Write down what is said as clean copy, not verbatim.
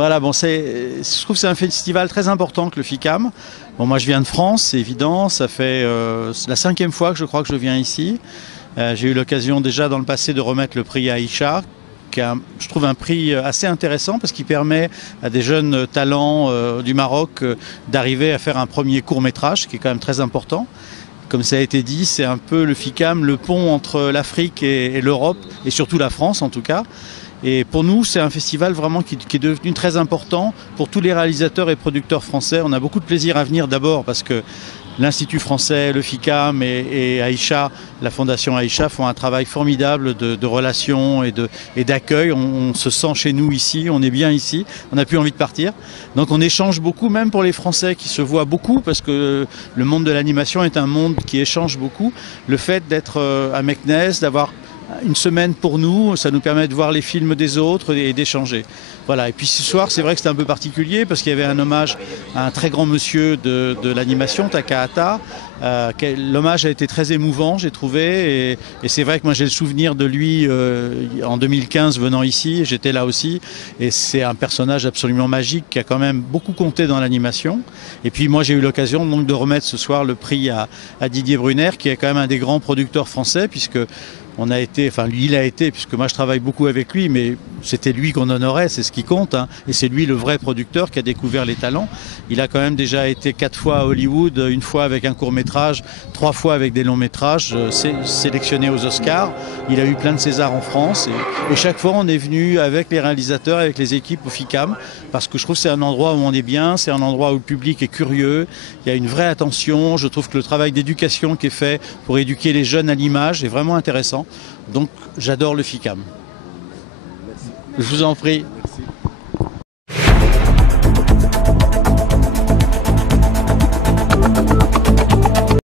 Voilà, bon, je trouve que c'est un festival très important que le FICAM. Bon, moi je viens de France, c'est évident, ça fait la 5e fois que je crois que je viens ici. J'ai eu l'occasion déjà dans le passé de remettre le prix à Aïcha, qui est, je trouve, un prix assez intéressant parce qu'il permet à des jeunes talents du Maroc d'arriver à faire un premier court-métrage, ce qui est quand même très important. Comme ça a été dit, c'est un peu le FICAM, le pont entre l'Afrique et l'Europe, et surtout la France en tout cas. Et pour nous, c'est un festival vraiment qui est devenu très important pour tous les réalisateurs et producteurs français. On a beaucoup de plaisir à venir d'abord parce que l'Institut français, le FICAM et Aïcha, la Fondation Aïcha font un travail formidable de relations et d'accueil. On se sent chez nous ici, on est bien ici, on n'a plus envie de partir. Donc on échange beaucoup, même pour les Français qui se voient beaucoup, parce que le monde de l'animation est un monde qui échange beaucoup. Le fait d'être à Meknès, d'avoir une semaine pour nous, ça nous permet de voir les films des autres et d'échanger. Voilà. Et puis ce soir, c'est vrai que c'était un peu particulier parce qu'il y avait un hommage à un très grand monsieur de l'animation, Takahata. L'hommage a été très émouvant, j'ai trouvé. Et c'est vrai que moi j'ai le souvenir de lui en 2015 venant ici, j'étais là aussi. Et c'est un personnage absolument magique qui a quand même beaucoup compté dans l'animation. Et puis moi j'ai eu l'occasion donc de remettre ce soir le prix à Didier Brunner, qui est quand même un des grands producteurs français, puisque on a été, enfin lui il a été, puisque moi je travaille beaucoup avec lui, mais c'était lui qu'on honorait, c'est ce qui compte, hein, et c'est lui le vrai producteur qui a découvert les talents. Il a quand même déjà été 4 fois à Hollywood, une fois avec un court-métrage, 3 fois avec des longs-métrages, sélectionné aux Oscars. Il a eu plein de Césars en France, et chaque fois on est venu avec les réalisateurs, avec les équipes au FICAM, parce que je trouve que c'est un endroit où on est bien, c'est un endroit où le public est curieux, il y a une vraie attention. Je trouve que le travail d'éducation qui est fait pour éduquer les jeunes à l'image est vraiment intéressant. Donc j'adore le FICAM. Je vous en prie.